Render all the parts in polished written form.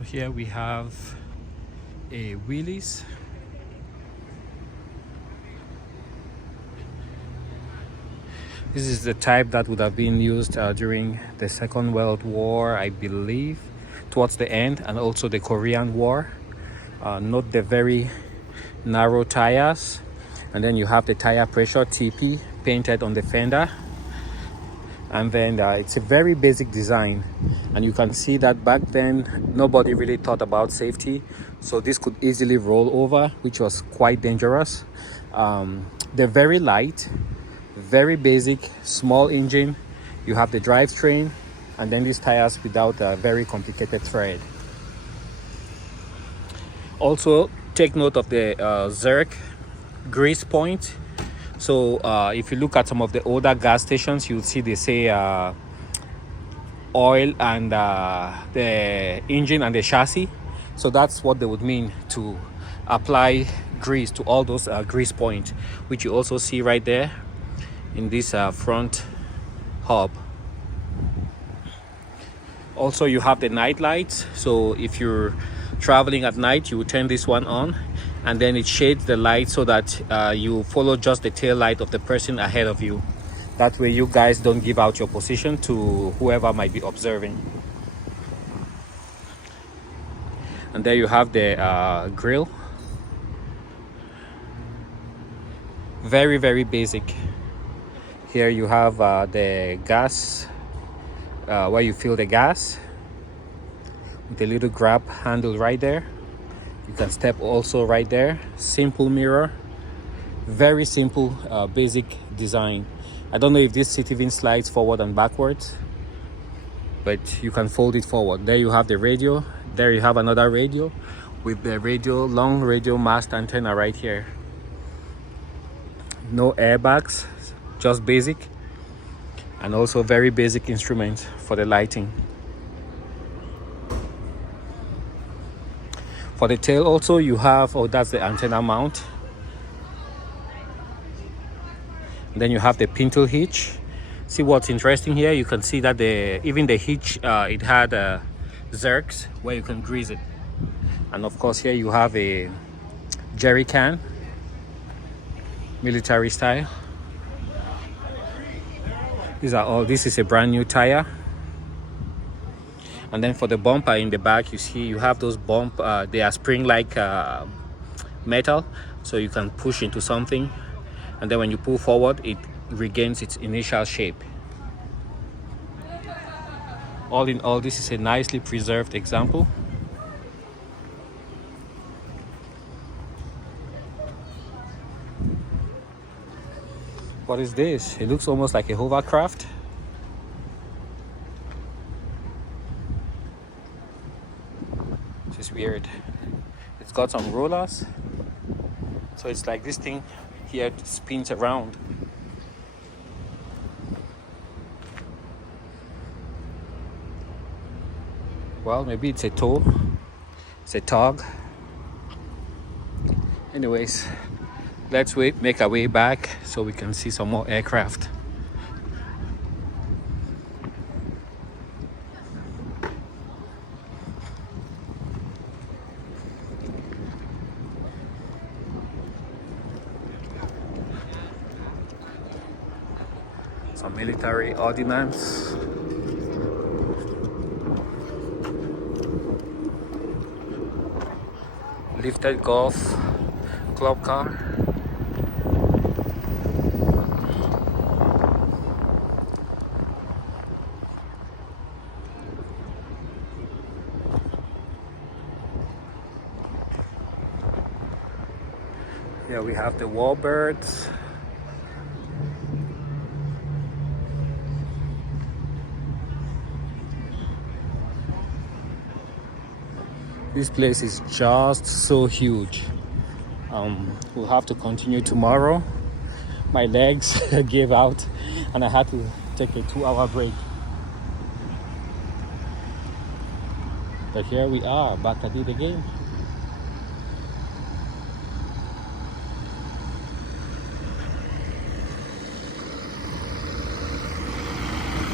So here we have a wheelies. This is the type that would have been used during the Second World War, I believe, towards the end, and also the Korean War. Note the very narrow tires, and then you have the tire pressure TP painted on the fender. And then it's a very basic design, and you can see that back then nobody really thought about safety, so this could easily roll over, which was quite dangerous. They're very light, very basic, small engine. You have the drivetrain, and then these tires without a very complicated thread. Also take note of the Zerk grease point. So if you look at some of the older gas stations, you'll see they say oil and the engine and the chassis. So that's what they would mean to apply grease to all those grease points, which you also see right there in this front hub. Also, you have the night lights. So if you're traveling at night, you turn this one on, and then it shades the light so that you follow just the tail light of the person ahead of you. That way you guys don't give out your position to whoever might be observing. And there you have the grill. Very, very basic. Here you have the gas, where you fill the gas, with a little grab handle right there. You can step also right there. Simple mirror, very simple, basic design. I don't know if this seat even slides forward and backwards, but you can fold it forward. There you have the radio. There you have another radio with the radio, long radio mast antenna right here. No airbags, just basic, and also very basic instruments for the lighting. For the tail also you have, that's the antenna mount. And then you have the pintle hitch. See what's interesting here? You can see that even the hitch, it had zerks where you can grease it. And of course here you have a jerry can, military style. This is a brand new tire. And then for the bumper in the back, you see you have those they are spring-like metal, so you can push into something, and then when you pull forward, it regains its initial shape. All in all, this is a nicely preserved example. What is this? It looks almost like a hovercraft. It's weird. It's got some rollers, so it's like this thing here spins around. Well, maybe it's a tow, it's a tug. Anyways, let's make our way back so we can see some more aircraft. Some military ordnance. Lifted golf club car. Here we have the warbirds. This place is just so huge. We'll have to continue tomorrow. My legs gave out and I had to take a 2-hour break. But here we are, back at it again.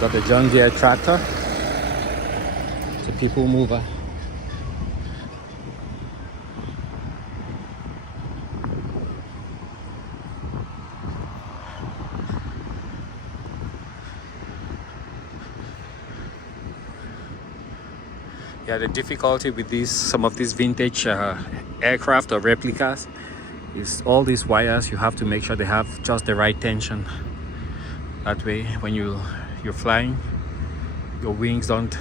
Got the John Deere tractor. It's a people mover. Yeah, the difficulty with these, some of these vintage aircraft or replicas, is all these wires. You have to make sure they have just the right tension. That way, when you're flying, your wings don't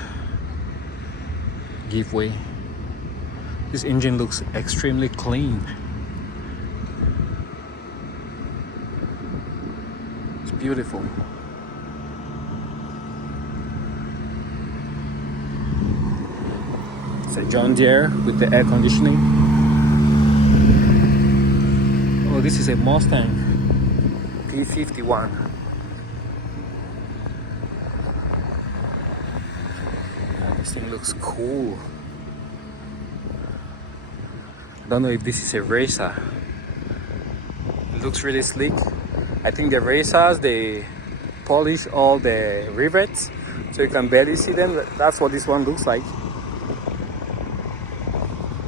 give way. This engine looks extremely clean. It's beautiful. It's a John Deere with the air conditioning. Oh, this is a Mustang P51. This thing looks cool. I don't know if this is a racer. It looks really sleek. I think the racers, they polish all the rivets so you can barely see them. That's what this one looks like.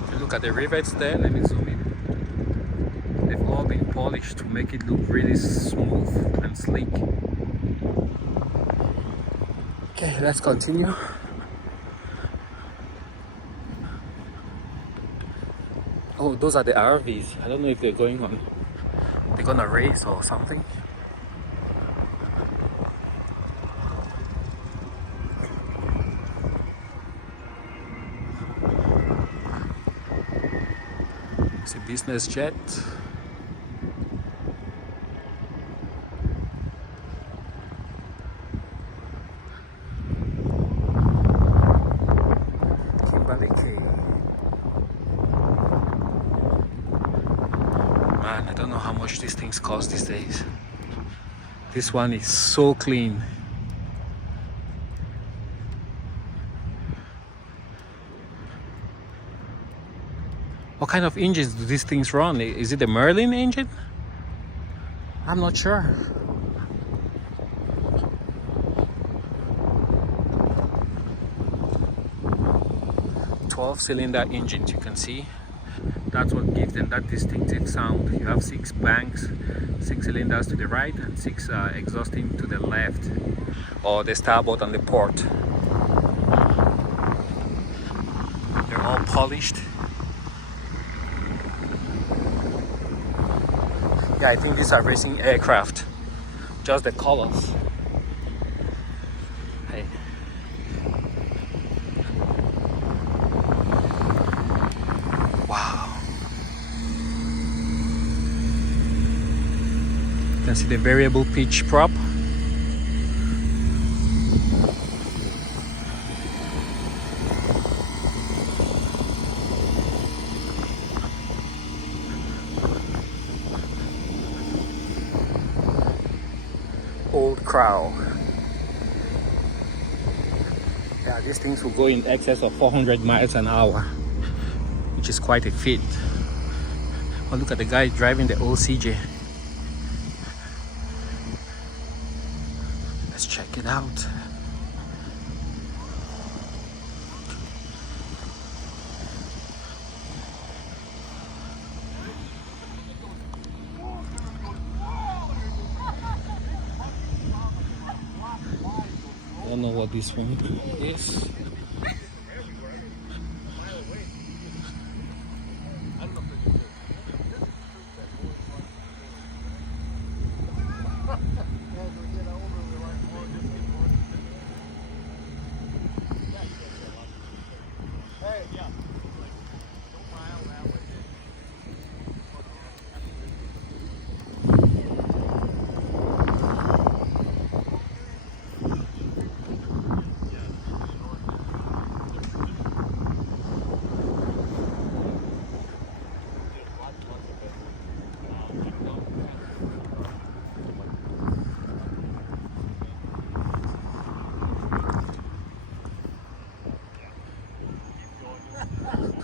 If you look at the rivets there, let me zoom in. They've all been polished to make it look really smooth and sleek. Okay, let's continue. Oh, those are the RVs. I don't know if they're gonna race or something. It's a business jet. Man, I don't know how much these things cost these days. This one is so clean. What kind of engines do these things run? Is it a Merlin engine? I'm not sure. Cylinder engines, you can see. That's what gives them that distinctive sound. You have 6 banks, 6 cylinders to the right and 6 exhausting to the left, or the starboard and the port. They're all polished. Yeah, I think these are racing aircraft. Just the colors. Hey. Wow. You can see the variable pitch prop. Old Crow. Yeah, these things will go in excess of 400 miles an hour, which is quite a feat. Oh, look at the guy driving the OCJ. Let's check it out. I don't know what this one is.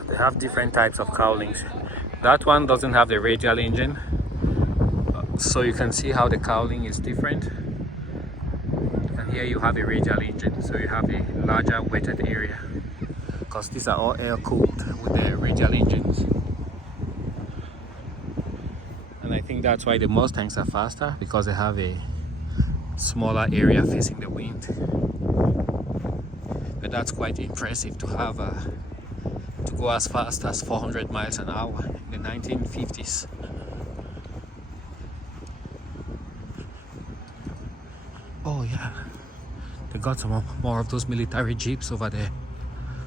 They have different types of cowlings. That one doesn't have the radial engine, so you can see how the cowling is different. And here you have a radial engine, so you have a larger wetted area, because these are all air cooled with the radial engines. And I think that's why the Mustangs are faster, because they have a smaller area facing the wind. But that's quite impressive to have to go as fast as 400 miles an hour in the 1950s. Oh yeah, they got some more of those military jeeps over there.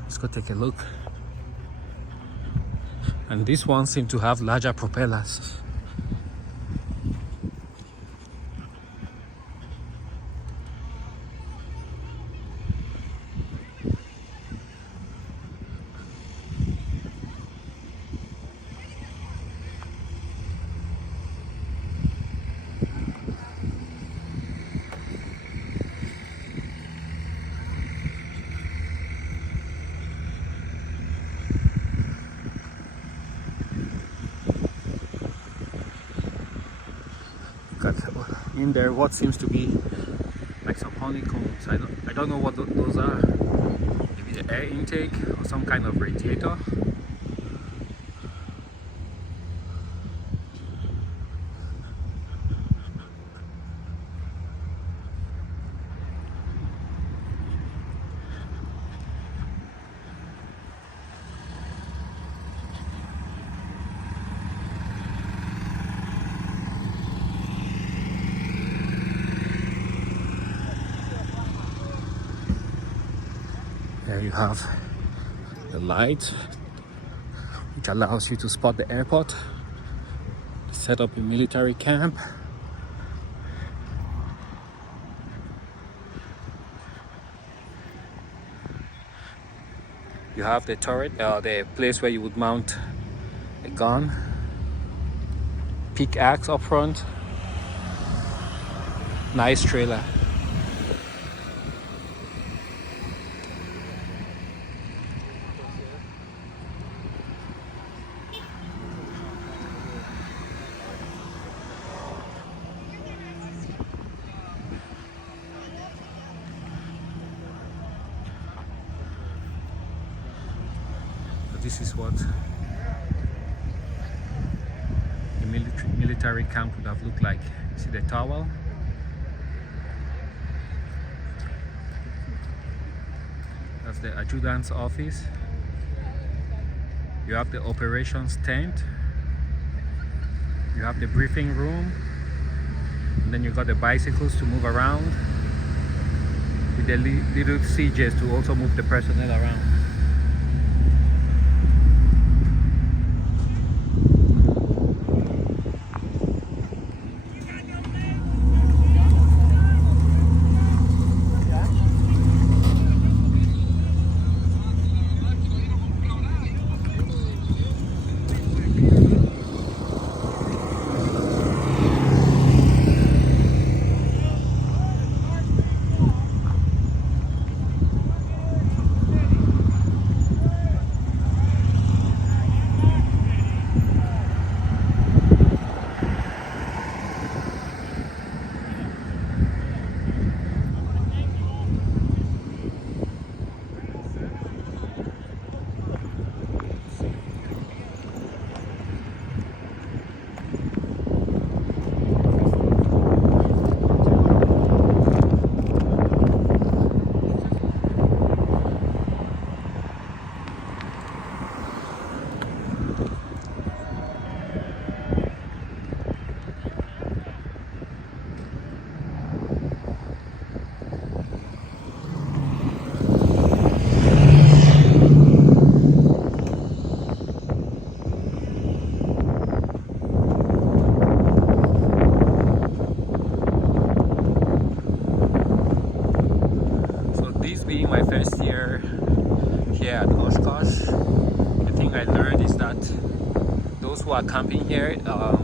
Let's go take a look. And these ones seem to have larger propellers. Got in there what seems to be like some honeycombs. I don't know what those are. Maybe the air intake or some kind of radiator. There you have the light, which allows you to spot the airport, set up a military camp. You have the turret, the place where you would mount a gun, pickaxe up front. Nice trailer. This is what the military camp would have looked like. See the towel? That's the adjutant's office. You have the operations tent. You have the briefing room. And then you got the bicycles to move around with the little CJs to also move the personnel around. Being my first year here at Oshkosh, the thing I learned is that those who are camping here,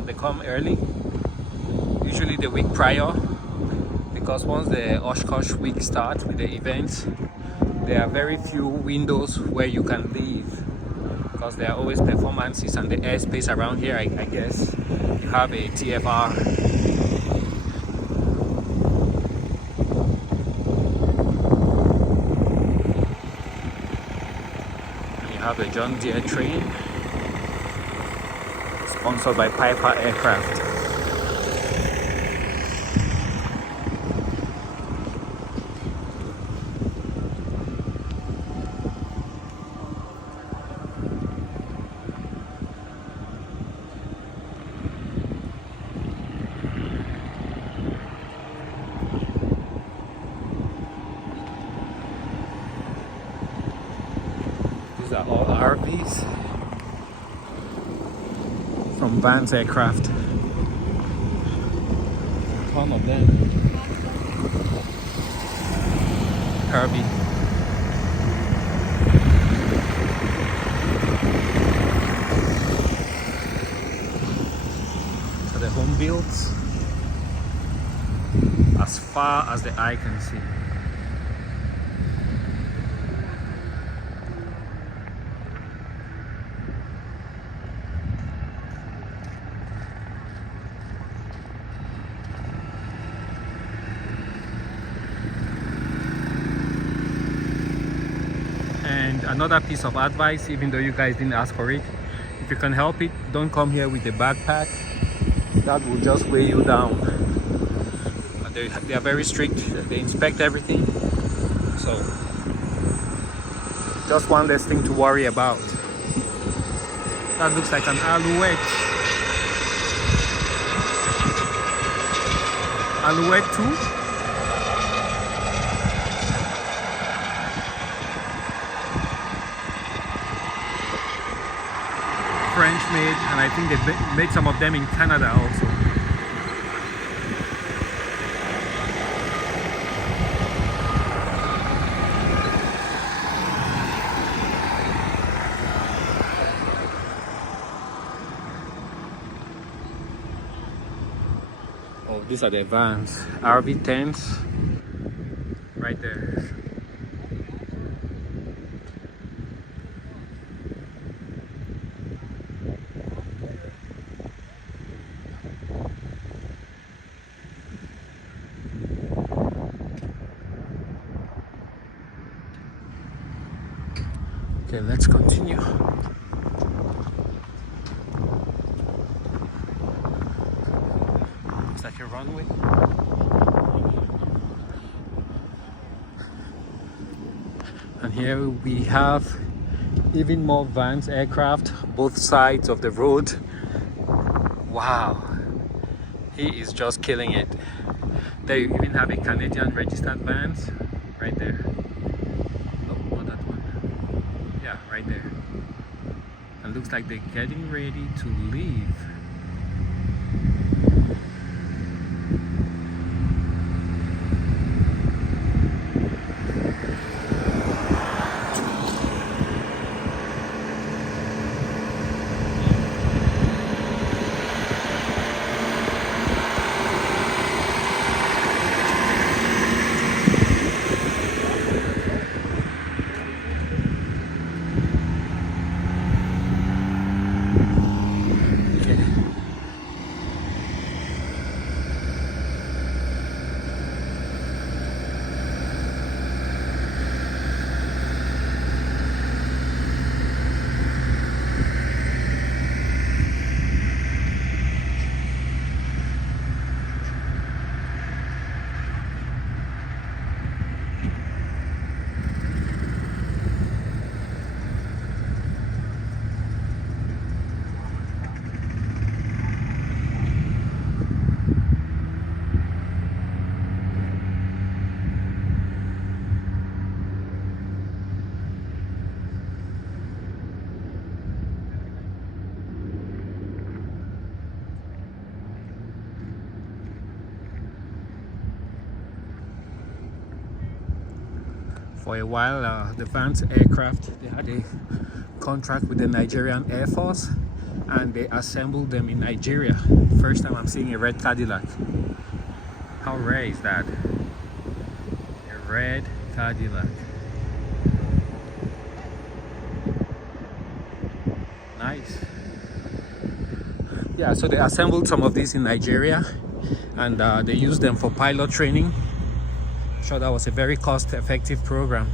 they come early, usually the week prior, because once the Oshkosh week starts with the events, there are very few windows where you can leave, because there are always performances and the airspace around here, I guess, you have a TFR. Have a John Deere train sponsored by Piper Aircraft. These are all RVs from Vance Aircraft. One of them. RV. So the home builds as far as the eye can see. And another piece of advice, even though you guys didn't ask for it, if you can help it, don't come here with a backpack. That will just weigh you down. They are very strict. They inspect everything. So just one less thing to worry about. That looks like an Alouette. Alouette 2. French made, and I think they made some of them in Canada also. Oh, these are the vans, RV tents, right there. Okay, let's continue. Looks like a runway. And here we have even more Vance aircraft, both sides of the road. Wow, he is just killing it. They even have a Canadian registered Vance right there. Oh, not that one. Yeah, right there. And looks like they're getting ready to leave. For a while, the Vance aircraft, they had a contract with the Nigerian Air Force and they assembled them in Nigeria. First time I'm seeing a red Cadillac. How rare is that? A red Cadillac. Nice. Yeah, so they assembled some of these in Nigeria and they used them for pilot training. I'm sure that was a very cost-effective program.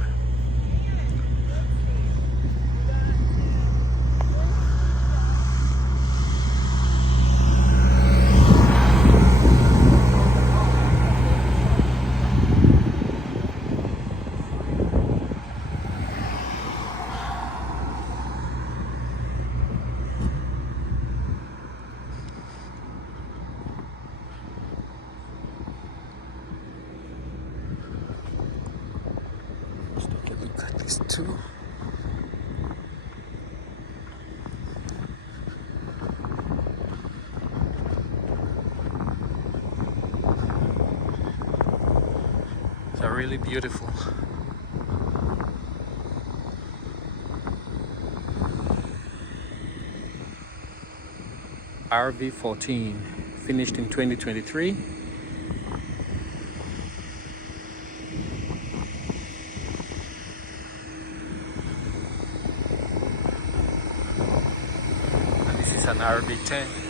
Let's take a look at this too. They're really beautiful. RV14, finished in 2023. And this is an RV10.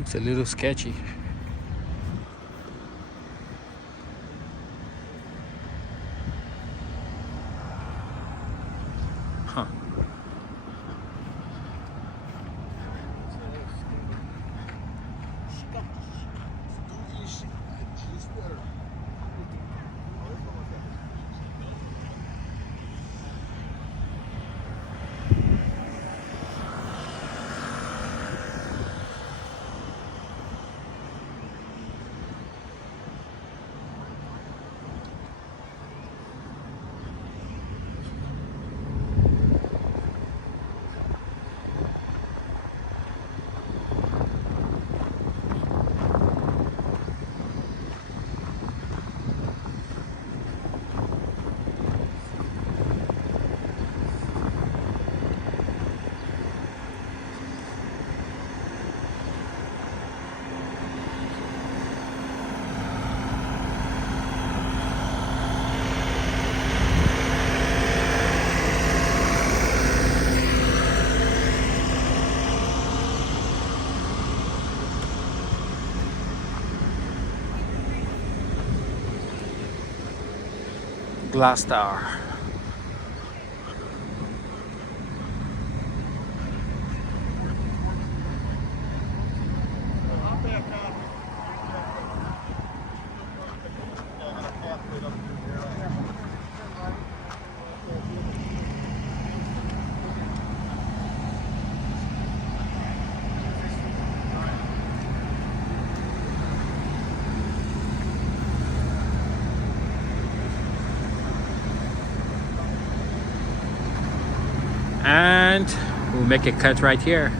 It's a little sketchy. Huh. Glass Tower. And we'll make a cut right here.